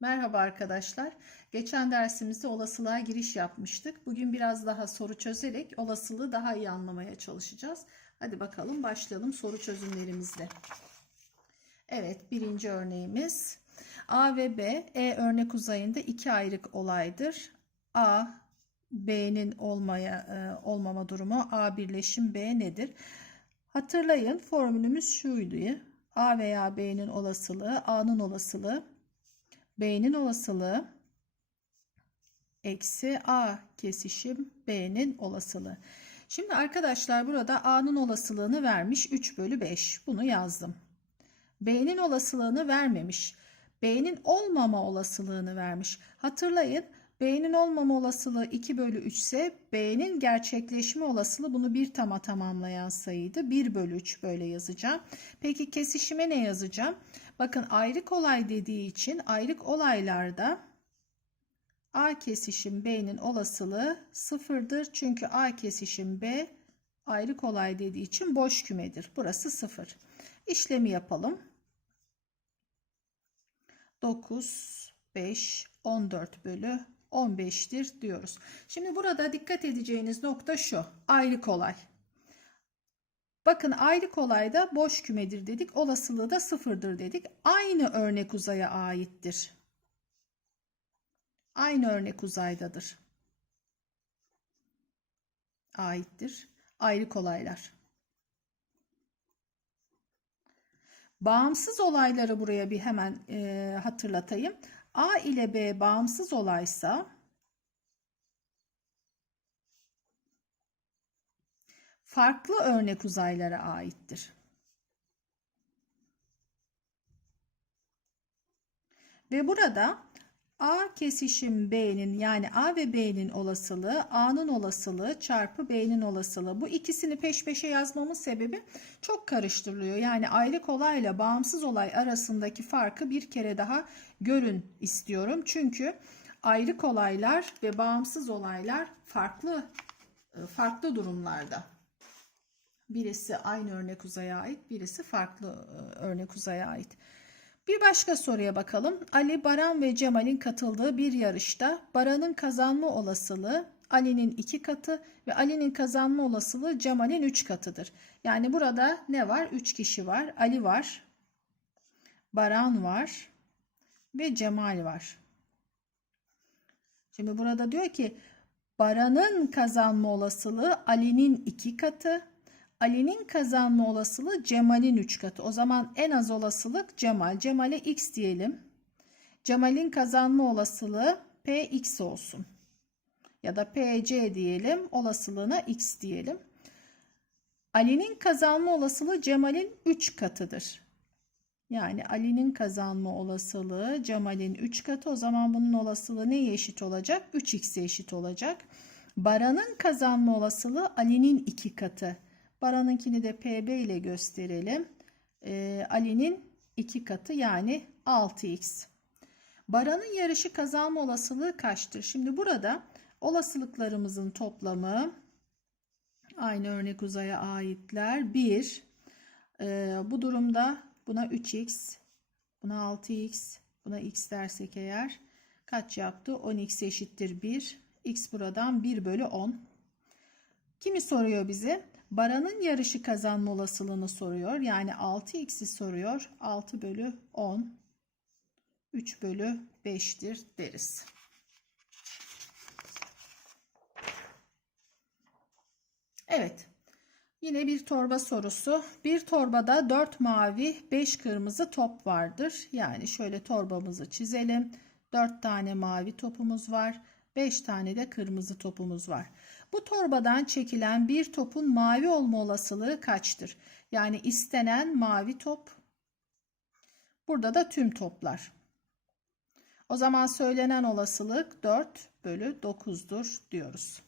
Merhaba arkadaşlar. Geçen dersimizde olasılığa giriş yapmıştık. Bugün biraz daha soru çözerek olasılığı daha iyi anlamaya çalışacağız. Hadi bakalım başlayalım soru çözümlerimizle. Evet birinci örneğimiz. A ve B, E örnek uzayında iki ayrık olaydır. A, B'nin olmaya e, olmama durumu A birleşim B nedir? Hatırlayın formülümüz şuydu. A veya B'nin olasılığı, A'nın olasılığı, B'nin olasılığı eksi A kesişim B'nin olasılığı. Şimdi arkadaşlar burada A'nın olasılığını vermiş 3 bölü 5. Bunu yazdım. B'nin olasılığını vermemiş. B'nin olmama olasılığını vermiş. Hatırlayın B'nin olmama olasılığı 2 bölü 3 ise B'nin gerçekleşme olasılığı bunu bir tama tamamlayan sayıydı. 1 bölü 3 böyle yazacağım. Peki kesişime ne yazacağım? Bakın ayrık olay dediği için ayrık olaylarda A kesişim B'nin olasılığı sıfırdır. Çünkü A kesişim B ayrık olay dediği için boş kümedir. Burası sıfır. İşlemi yapalım. 9, 5, 14 bölü 15'tir diyoruz. Şimdi burada dikkat edeceğiniz nokta şu. Ayrık olay. Bakın ayrık olayda boş kümedir dedik. Olasılığı da sıfırdır dedik. Aynı örnek uzaya aittir. Aynı örnek uzaydadır. Aittir. Ayrık olaylar. Bağımsız olayları buraya bir hemen e, hatırlatayım. A ile B bağımsız olaysa farklı örnek uzaylara aittir. Ve burada A kesişim B'nin yani A ve B'nin olasılığı A'nın olasılığı çarpı B'nin olasılığı. Bu ikisini peş peşe yazmamın sebebi çok karıştırılıyor. Yani ayrık olayla bağımsız olay arasındaki farkı bir kere daha görün istiyorum. Çünkü ayrık olaylar ve bağımsız olaylar farklı farklı durumlarda. Birisi aynı örnek uzaya ait, birisi farklı örnek uzaya ait. Bir başka soruya bakalım. Ali, Baran ve Cemal'in katıldığı bir yarışta Baran'ın kazanma olasılığı Ali'nin iki katı ve Ali'nin kazanma olasılığı Cemal'in üç katıdır. Yani burada ne var? Üç kişi var. Ali var, Baran var ve Cemal var. Şimdi burada diyor ki Baran'ın kazanma olasılığı Ali'nin iki katı. Ali'nin kazanma olasılığı Cemal'in 3 katı. O zaman en az olasılık Cemal. Cemal'e x diyelim. Cemal'in kazanma olasılığı px olsun. Ya da pc diyelim. Olasılığına x diyelim. Ali'nin kazanma olasılığı Cemal'in 3 katıdır. Yani Ali'nin kazanma olasılığı Cemal'in 3 katı. O zaman bunun olasılığı neye eşit olacak? 3x'e eşit olacak. Baran'ın kazanma olasılığı Ali'nin 2 katı. Baran'ınkini de PB ile gösterelim. Ee, Ali'nin 2 katı yani 6x. Baran'ın yarışı kazanma olasılığı kaçtır? Şimdi burada olasılıklarımızın toplamı aynı örnek uzaya aitler 1. Ee, bu durumda buna 3x, buna 6x, buna x dersek eğer kaç yaptı? 10x eşittir 1. x buradan 1 bölü 10. Kimi soruyor bize? Baran'ın yarışı kazanma olasılığını soruyor. Yani 6x'i soruyor. 6 bölü 10 3 bölü 5'tir deriz. Evet. Yine bir torba sorusu. Bir torbada 4 mavi 5 kırmızı top vardır. Yani şöyle torbamızı çizelim. 4 tane mavi topumuz var. 5 tane de kırmızı topumuz var. Bu torbadan çekilen bir topun mavi olma olasılığı kaçtır? Yani istenen mavi top. Burada da tüm toplar. O zaman söylenen olasılık 4 bölü 9'dur diyoruz.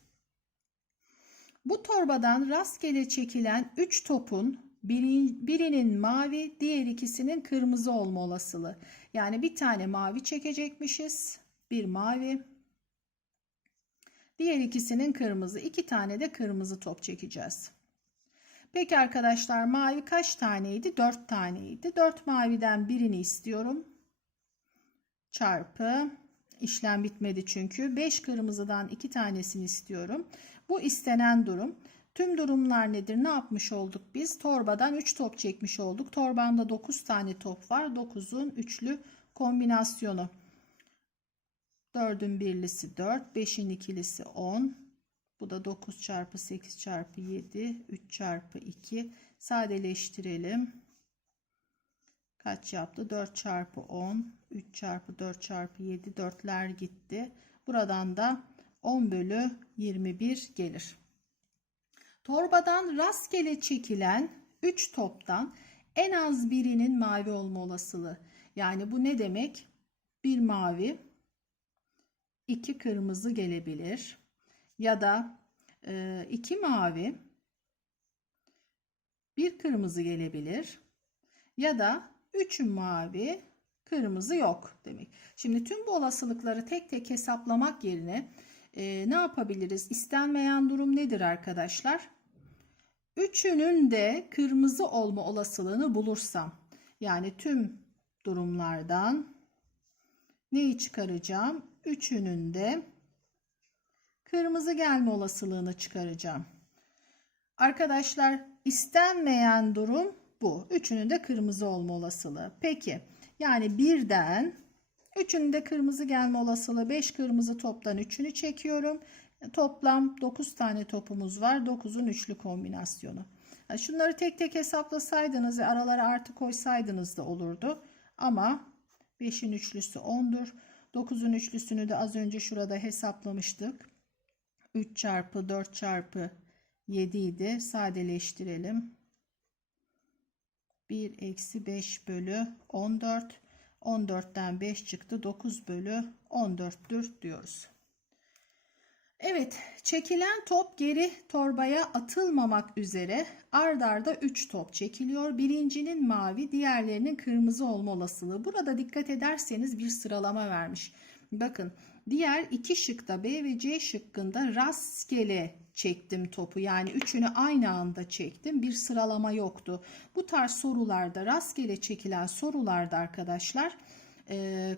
Bu torbadan rastgele çekilen 3 topun birinin mavi, diğer ikisinin kırmızı olma olasılığı. Yani bir tane mavi çekecekmişiz. Bir mavi, Diğer ikisinin kırmızı. iki tane de kırmızı top çekeceğiz. Peki arkadaşlar mavi kaç taneydi? Dört taneydi. Dört maviden birini istiyorum. çarpı işlem bitmedi çünkü 5 kırmızıdan 2 tanesini istiyorum. Bu istenen durum. Tüm durumlar nedir? Ne yapmış olduk biz? Torbadan 3 top çekmiş olduk. Torbamda 9 tane top var. 9'un üçlü kombinasyonu. 4'ün birlisi 4, 5'in ikilisi 10. Bu da 9 çarpı 8 çarpı 7, 3 çarpı 2. Sadeleştirelim. Kaç yaptı? 4 çarpı 10, 3 çarpı 4 çarpı 7, 4'ler gitti. Buradan da 10 bölü 21 gelir. Torbadan rastgele çekilen 3 toptan en az birinin mavi olma olasılığı. Yani bu ne demek? Bir mavi, iki kırmızı gelebilir. Ya da e, iki mavi, bir kırmızı gelebilir. Ya da üç mavi, kırmızı yok demek. Şimdi tüm bu olasılıkları tek tek hesaplamak yerine e, ne yapabiliriz? İstenmeyen durum nedir arkadaşlar? Üçünün de kırmızı olma olasılığını bulursam yani tüm durumlardan neyi çıkaracağım? Üçünün de kırmızı gelme olasılığını çıkaracağım. Arkadaşlar istenmeyen durum bu. Üçünün de kırmızı olma olasılığı. Peki yani birden üçünün de kırmızı gelme olasılığı 5 kırmızı toptan üçünü çekiyorum. Toplam 9 tane topumuz var. 9'un üçlü kombinasyonu. Şunları tek tek hesaplasaydınız ve aralara artı koysaydınız da olurdu. Ama 5'in üçlüsü 10'dur. 9'un üçlüsünü de az önce şurada hesaplamıştık. 3 çarpı 4 çarpı 7 idi. Sadeleştirelim. 1 eksi 5 bölü 14. 14'ten 5 çıktı. 9 bölü 14'tür diyoruz. Evet, çekilen top geri torbaya atılmamak üzere ard arda 3 top çekiliyor. Birincinin mavi, diğerlerinin kırmızı olma olasılığı. Burada dikkat ederseniz bir sıralama vermiş. Bakın, diğer iki şıkta B ve C şıkkında rastgele çektim topu. Yani üçünü aynı anda çektim. Bir sıralama yoktu. Bu tarz sorularda rastgele çekilen sorularda arkadaşlar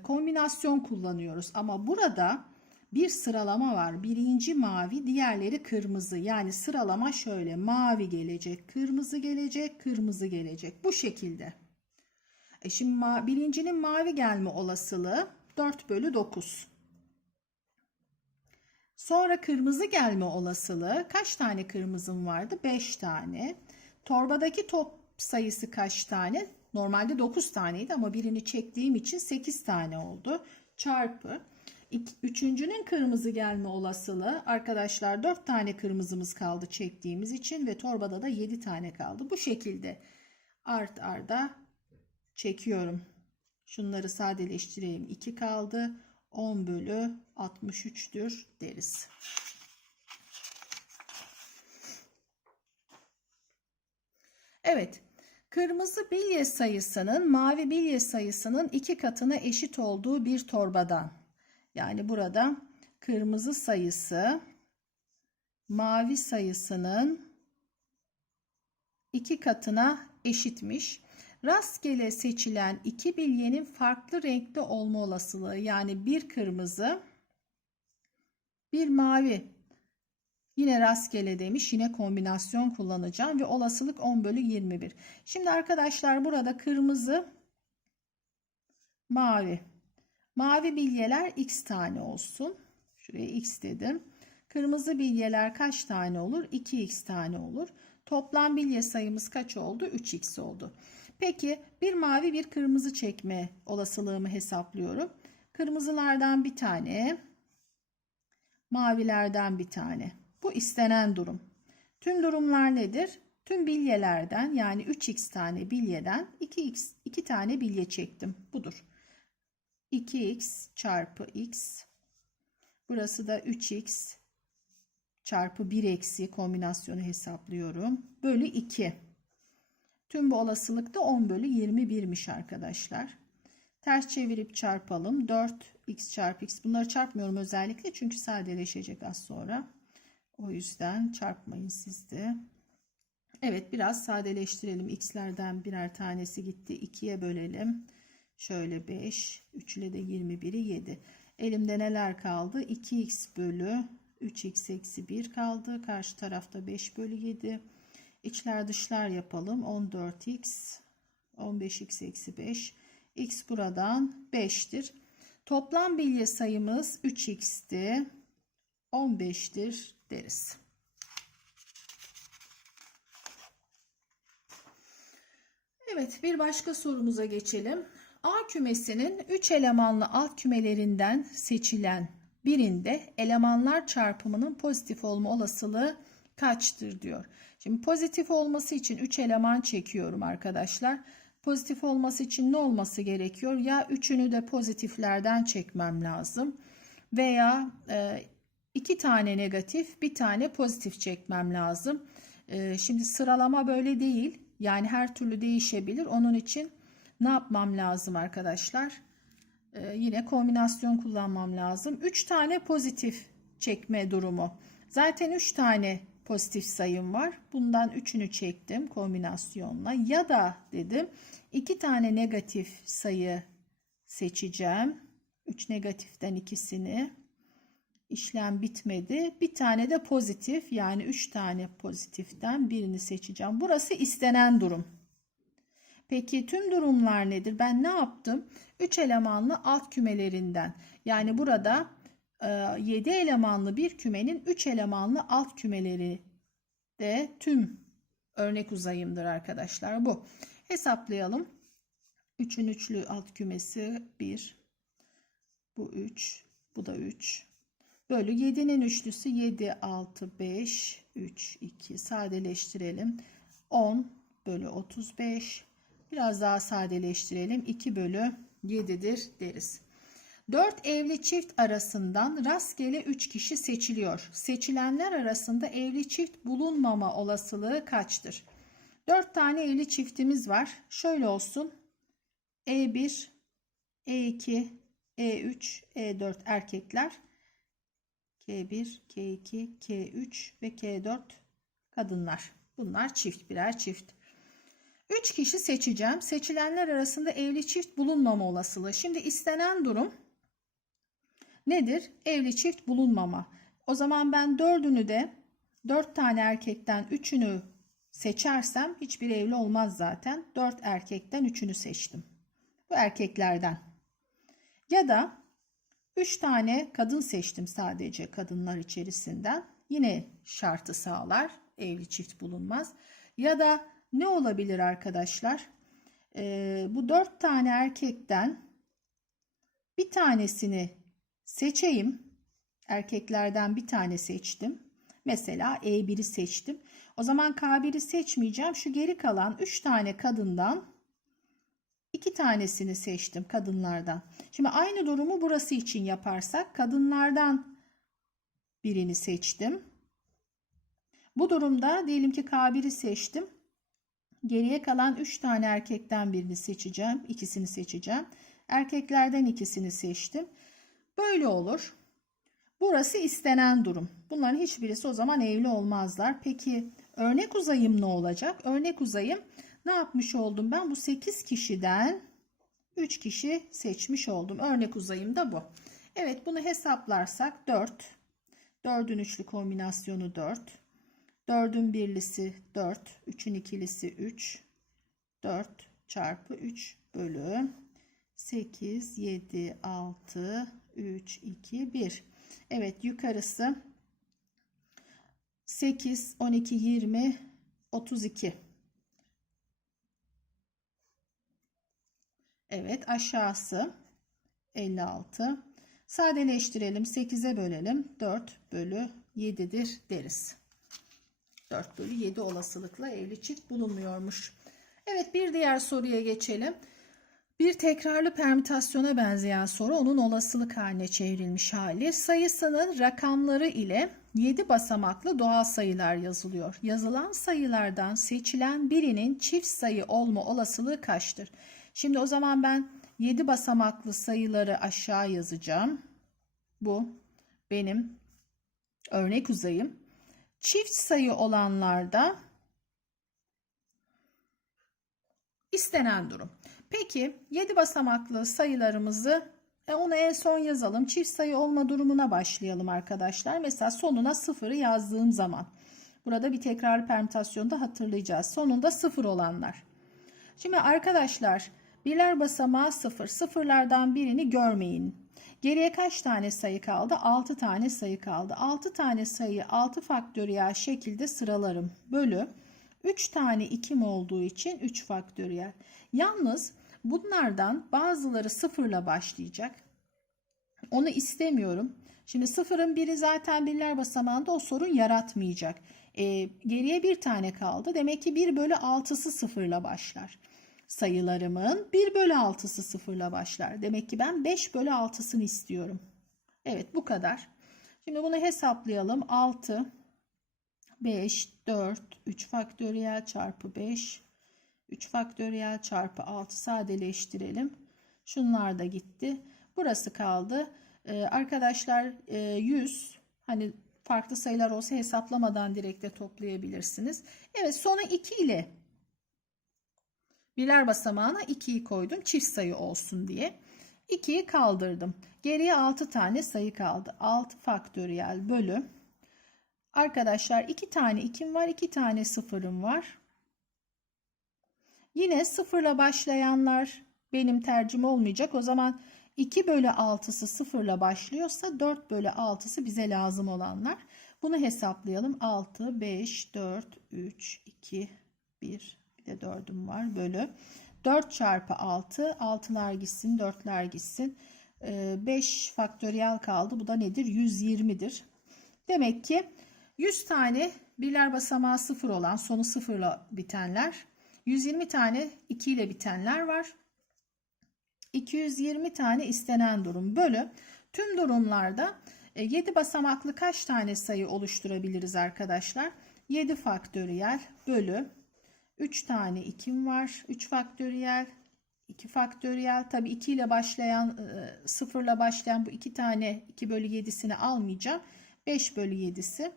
kombinasyon kullanıyoruz. Ama burada bir sıralama var. Birinci mavi, diğerleri kırmızı. Yani sıralama şöyle. Mavi gelecek, kırmızı gelecek, kırmızı gelecek. Bu şekilde. E şimdi ma birincinin mavi gelme olasılığı 4 bölü 9. Sonra kırmızı gelme olasılığı kaç tane kırmızım vardı? 5 tane. Torbadaki top sayısı kaç tane? Normalde 9 taneydi ama birini çektiğim için 8 tane oldu. Çarpı. Üçüncünün kırmızı gelme olasılığı arkadaşlar 4 tane kırmızımız kaldı çektiğimiz için ve torbada da 7 tane kaldı. Bu şekilde art arda çekiyorum. Şunları sadeleştireyim. 2 kaldı. 10 bölü 63'tür deriz. Evet. Kırmızı bilye sayısının mavi bilye sayısının iki katına eşit olduğu bir torbadan yani burada kırmızı sayısı mavi sayısının iki katına eşitmiş. Rastgele seçilen iki bilyenin farklı renkte olma olasılığı yani bir kırmızı bir mavi yine rastgele demiş yine kombinasyon kullanacağım ve olasılık 10 bölü 21. Şimdi arkadaşlar burada kırmızı mavi Mavi bilyeler x tane olsun. Şuraya x dedim. Kırmızı bilyeler kaç tane olur? 2x tane olur. Toplam bilye sayımız kaç oldu? 3x oldu. Peki bir mavi bir kırmızı çekme olasılığımı hesaplıyorum. Kırmızılardan bir tane, mavilerden bir tane. Bu istenen durum. Tüm durumlar nedir? Tüm bilyelerden yani 3x tane bilyeden 2x 2 tane bilye çektim. Budur. 2x çarpı x. Burası da 3x çarpı 1 eksi kombinasyonu hesaplıyorum. Bölü 2. Tüm bu olasılık da 10 bölü 21'miş arkadaşlar. Ters çevirip çarpalım. 4x çarpı x. Bunları çarpmıyorum özellikle çünkü sadeleşecek az sonra. O yüzden çarpmayın siz de. Evet biraz sadeleştirelim. x'lerden birer tanesi gitti. 2'ye bölelim. Şöyle 5. 3 ile de 21'i 7. Elimde neler kaldı? 2x bölü 3x eksi 1 kaldı. Karşı tarafta 5 bölü 7. İçler dışlar yapalım. 14x 15x eksi 5. x buradan 5'tir. Toplam bilye sayımız 3x'ti. 15'tir deriz. Evet bir başka sorumuza geçelim. A kümesinin 3 elemanlı alt kümelerinden seçilen birinde elemanlar çarpımının pozitif olma olasılığı kaçtır diyor. Şimdi pozitif olması için 3 eleman çekiyorum arkadaşlar. Pozitif olması için ne olması gerekiyor? Ya üçünü de pozitiflerden çekmem lazım veya e, iki tane negatif bir tane pozitif çekmem lazım. E, şimdi sıralama böyle değil. Yani her türlü değişebilir. Onun için ne yapmam lazım arkadaşlar? Ee, yine kombinasyon kullanmam lazım. 3 tane pozitif çekme durumu. Zaten 3 tane pozitif sayım var. Bundan 3'ünü çektim kombinasyonla. Ya da dedim 2 tane negatif sayı seçeceğim. 3 negatiften ikisini. İşlem bitmedi. Bir tane de pozitif yani 3 tane pozitiften birini seçeceğim. Burası istenen durum. Peki tüm durumlar nedir? Ben ne yaptım? 3 elemanlı alt kümelerinden. Yani burada 7 elemanlı bir kümenin 3 elemanlı alt kümeleri de tüm örnek uzayımdır arkadaşlar. Bu. Hesaplayalım. 3'ün üçlü alt kümesi 1. Bu 3. Bu da 3. Bölü 7'nin üçlüsü 7, 6, 5, 3, 2. Sadeleştirelim. 10 bölü 35 Biraz daha sadeleştirelim. 2 bölü 7'dir deriz. 4 evli çift arasından rastgele 3 kişi seçiliyor. Seçilenler arasında evli çift bulunmama olasılığı kaçtır? 4 tane evli çiftimiz var. Şöyle olsun. E1, E2, E3, E4 erkekler. K1, K2, K3 ve K4 kadınlar. Bunlar çift birer çift. 3 kişi seçeceğim. Seçilenler arasında evli çift bulunmama olasılığı. Şimdi istenen durum nedir? Evli çift bulunmama. O zaman ben dördünü de 4 tane erkekten 3'ünü seçersem hiçbir evli olmaz zaten. 4 erkekten 3'ünü seçtim. Bu erkeklerden. Ya da 3 tane kadın seçtim sadece kadınlar içerisinden. Yine şartı sağlar. Evli çift bulunmaz. Ya da ne olabilir arkadaşlar? Ee, bu dört tane erkekten bir tanesini seçeyim. Erkeklerden bir tane seçtim. Mesela E1'i seçtim. O zaman K1'i seçmeyeceğim. Şu geri kalan 3 tane kadından 2 tanesini seçtim kadınlardan. Şimdi aynı durumu burası için yaparsak kadınlardan birini seçtim. Bu durumda diyelim ki K1'i seçtim. Geriye kalan 3 tane erkekten birini seçeceğim. ikisini seçeceğim. Erkeklerden ikisini seçtim. Böyle olur. Burası istenen durum. Bunların hiçbirisi o zaman evli olmazlar. Peki örnek uzayım ne olacak? Örnek uzayım ne yapmış oldum ben? Bu 8 kişiden 3 kişi seçmiş oldum. Örnek uzayım da bu. Evet bunu hesaplarsak 4. 4'ün üçlü kombinasyonu 4. 4'ün birlisi 4, 3'ün ikilisi 3, 4 çarpı 3 bölü 8, 7, 6, 3, 2, 1. Evet yukarısı 8, 12, 20, 32. Evet aşağısı 56. Sadeleştirelim 8'e bölelim 4 bölü 7'dir deriz. 4 bölü 7 olasılıkla evli çift bulunmuyormuş. Evet bir diğer soruya geçelim. Bir tekrarlı permütasyona benzeyen soru onun olasılık haline çevrilmiş hali. Sayısının rakamları ile 7 basamaklı doğal sayılar yazılıyor. Yazılan sayılardan seçilen birinin çift sayı olma olasılığı kaçtır? Şimdi o zaman ben 7 basamaklı sayıları aşağı yazacağım. Bu benim örnek uzayım. Çift sayı olanlarda istenen durum. Peki 7 basamaklı sayılarımızı e, onu en son yazalım. Çift sayı olma durumuna başlayalım arkadaşlar. Mesela sonuna sıfırı yazdığım zaman. Burada bir tekrarlı permütasyonda hatırlayacağız. Sonunda sıfır olanlar. Şimdi arkadaşlar birler basamağı sıfır. Sıfırlardan birini görmeyin. Geriye kaç tane sayı kaldı? 6 tane sayı kaldı. 6 tane sayı 6 faktöriyel şekilde sıralarım. Bölü 3 tane 2'm olduğu için 3 faktöriyel. Yalnız bunlardan bazıları sıfırla başlayacak. Onu istemiyorum. Şimdi sıfırın biri zaten birler basamağında o sorun yaratmayacak. Ee, geriye bir tane kaldı. Demek ki 1 bölü 6'sı sıfırla başlar. Sayılarımın 1 bölü 6'sı sıfırla başlar. Demek ki ben 5 bölü 6'sını istiyorum. Evet bu kadar. Şimdi bunu hesaplayalım. 6, 5, 4, 3 faktöriyel çarpı 5, 3 faktöriyel çarpı 6 sadeleştirelim. Şunlar da gitti. Burası kaldı. Ee, arkadaşlar e, 100 hani farklı sayılar olsa hesaplamadan direkt de toplayabilirsiniz. Evet sonu 2 ile birler basamağına 2'yi koydum çift sayı olsun diye. 2'yi kaldırdım. Geriye 6 tane sayı kaldı. 6 faktöriyel bölü. Arkadaşlar 2 tane 2'm var 2 tane sıfırım var. Yine sıfırla başlayanlar benim tercihim olmayacak. O zaman 2 bölü 6'sı sıfırla başlıyorsa 4 bölü 6'sı bize lazım olanlar. Bunu hesaplayalım. 6, 5, 4, 3, 2, 1 de 4'üm var bölü. 4 çarpı 6 6'lar gitsin 4'ler gitsin. 5 faktöriyel kaldı. Bu da nedir? 120'dir. Demek ki 100 tane birler basamağı 0 olan sonu 0 ile bitenler 120 tane 2 ile bitenler var. 220 tane istenen durum bölü tüm durumlarda 7 basamaklı kaç tane sayı oluşturabiliriz arkadaşlar? 7 faktöriyel bölü 3 tane 2'm var. 3 faktöriyel 2 faktöriyel tabi 2 ile başlayan 0 ile başlayan bu 2 tane 2 bölü 7'sini almayacağım. 5 bölü 7'si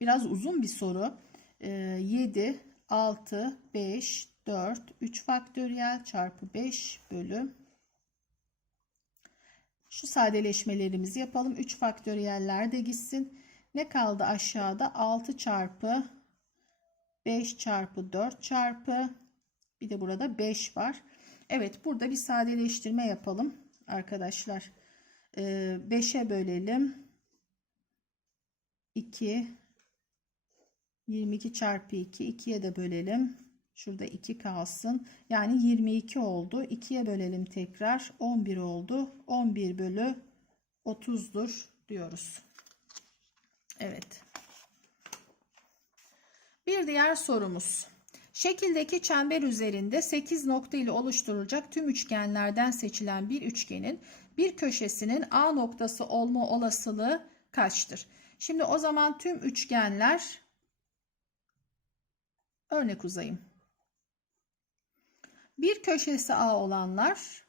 biraz uzun bir soru. 7 6 5 4 3 faktöriyel çarpı 5 bölü şu sadeleşmelerimizi yapalım. 3 faktöriyeller de gitsin. Ne kaldı aşağıda? 6 çarpı 5 çarpı 4 çarpı bir de burada 5 var. Evet burada bir sadeleştirme yapalım arkadaşlar. 5'e bölelim. 2 22 çarpı 2 2'ye de bölelim. Şurada 2 kalsın. Yani 22 oldu. 2'ye bölelim tekrar. 11 oldu. 11 bölü 30'dur diyoruz. Evet. Bir diğer sorumuz. Şekildeki çember üzerinde 8 nokta ile oluşturulacak tüm üçgenlerden seçilen bir üçgenin bir köşesinin A noktası olma olasılığı kaçtır? Şimdi o zaman tüm üçgenler örnek uzayım. Bir köşesi A olanlar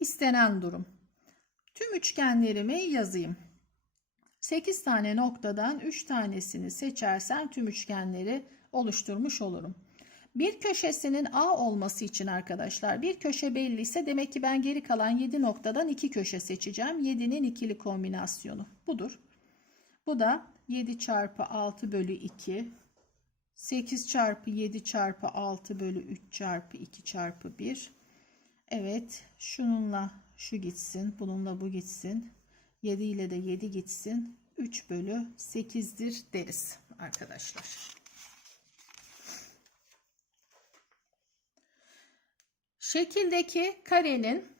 istenen durum. Tüm üçgenlerimi yazayım. 8 tane noktadan 3 tanesini seçersem tüm üçgenleri oluşturmuş olurum. Bir köşesinin A olması için arkadaşlar bir köşe belliyse demek ki ben geri kalan 7 noktadan 2 köşe seçeceğim. 7'nin ikili kombinasyonu budur. Bu da 7 çarpı 6 bölü 2 8 çarpı 7 çarpı 6 bölü 3 çarpı 2 çarpı 1. Evet şununla şu gitsin. Bununla bu gitsin. 7 ile de 7 gitsin. 3 bölü 8'dir deriz arkadaşlar. Şekildeki karenin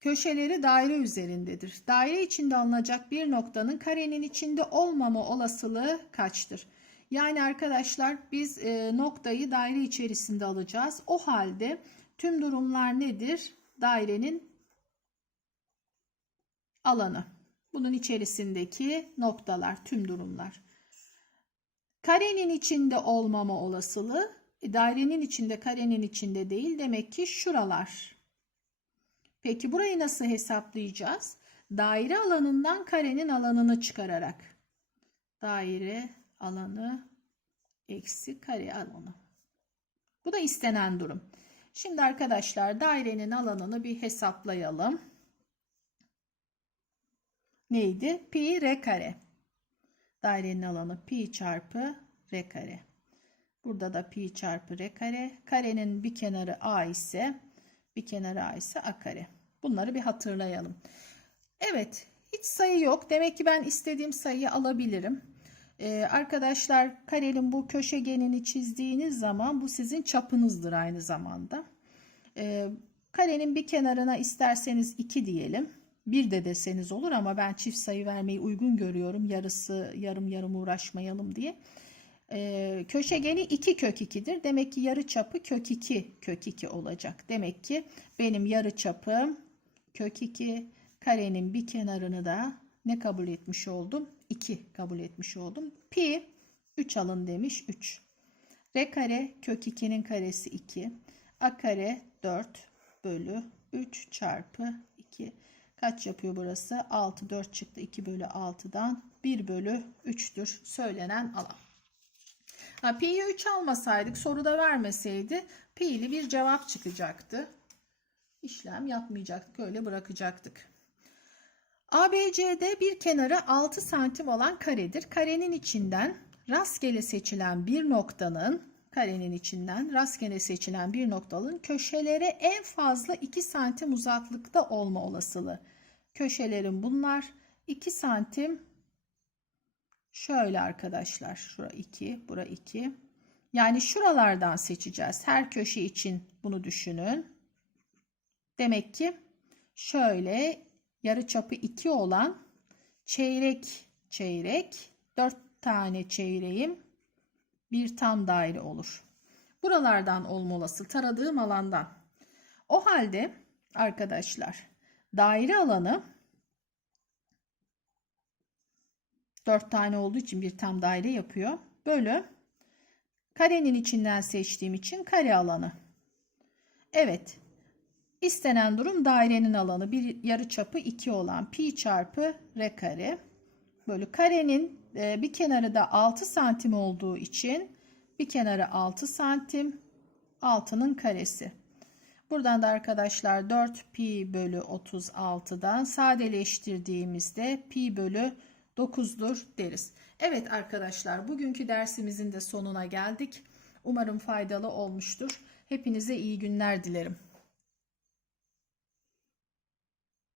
köşeleri daire üzerindedir. Daire içinde alınacak bir noktanın karenin içinde olmama olasılığı kaçtır? Yani arkadaşlar biz e, noktayı daire içerisinde alacağız. O halde tüm durumlar nedir? Dairenin alanı. Bunun içerisindeki noktalar, tüm durumlar. Karenin içinde olmama olasılığı, e, dairenin içinde, karenin içinde değil. Demek ki şuralar. Peki burayı nasıl hesaplayacağız? Daire alanından karenin alanını çıkararak. Daire alanı eksi kare alanı. Bu da istenen durum. Şimdi arkadaşlar dairenin alanını bir hesaplayalım. Neydi? Pi r kare. Dairenin alanı pi çarpı r kare. Burada da pi çarpı r kare. Karenin bir kenarı a ise bir kenarı a ise a kare. Bunları bir hatırlayalım. Evet, hiç sayı yok. Demek ki ben istediğim sayıyı alabilirim. Ee, arkadaşlar karenin bu köşegenini çizdiğiniz zaman bu sizin çapınızdır aynı zamanda. Ee, karenin bir kenarına isterseniz 2 diyelim. Bir de deseniz olur ama ben çift sayı vermeyi uygun görüyorum. Yarısı yarım yarım uğraşmayalım diye. Ee, köşegeni 2 kök 2'dir. Demek ki yarı çapı kök 2 kök 2 olacak. Demek ki benim yarı çapım kök 2 karenin bir kenarını da ne kabul etmiş oldum? 2 kabul etmiş oldum. Pi 3 alın demiş 3. R kare kök 2'nin karesi 2. A kare 4 bölü 3 çarpı 2. Kaç yapıyor burası? 6 4 çıktı 2 bölü 6'dan 1 bölü 3'tür söylenen alan. Ha, pi'yi 3 almasaydık soruda vermeseydi pi'li bir cevap çıkacaktı. İşlem yapmayacaktık öyle bırakacaktık. ABCD bir kenarı 6 santim olan karedir. Karenin içinden rastgele seçilen bir noktanın karenin içinden rastgele seçilen bir noktanın köşelere en fazla 2 santim uzaklıkta olma olasılığı. Köşelerin bunlar 2 santim şöyle arkadaşlar. Şura 2, bura 2. Yani şuralardan seçeceğiz. Her köşe için bunu düşünün. Demek ki şöyle yarı çapı 2 olan çeyrek çeyrek 4 tane çeyreğim bir tam daire olur. Buralardan olma olası taradığım alandan. O halde arkadaşlar daire alanı 4 tane olduğu için bir tam daire yapıyor. Bölü karenin içinden seçtiğim için kare alanı. Evet. İstenen durum dairenin alanı bir yarı çapı 2 olan pi çarpı r kare bölü karenin e, bir kenarı da 6 santim olduğu için bir kenarı 6 santim 6'nın karesi. Buradan da arkadaşlar 4 pi bölü 36'dan sadeleştirdiğimizde pi bölü 9'dur deriz. Evet arkadaşlar bugünkü dersimizin de sonuna geldik. Umarım faydalı olmuştur. Hepinize iyi günler dilerim.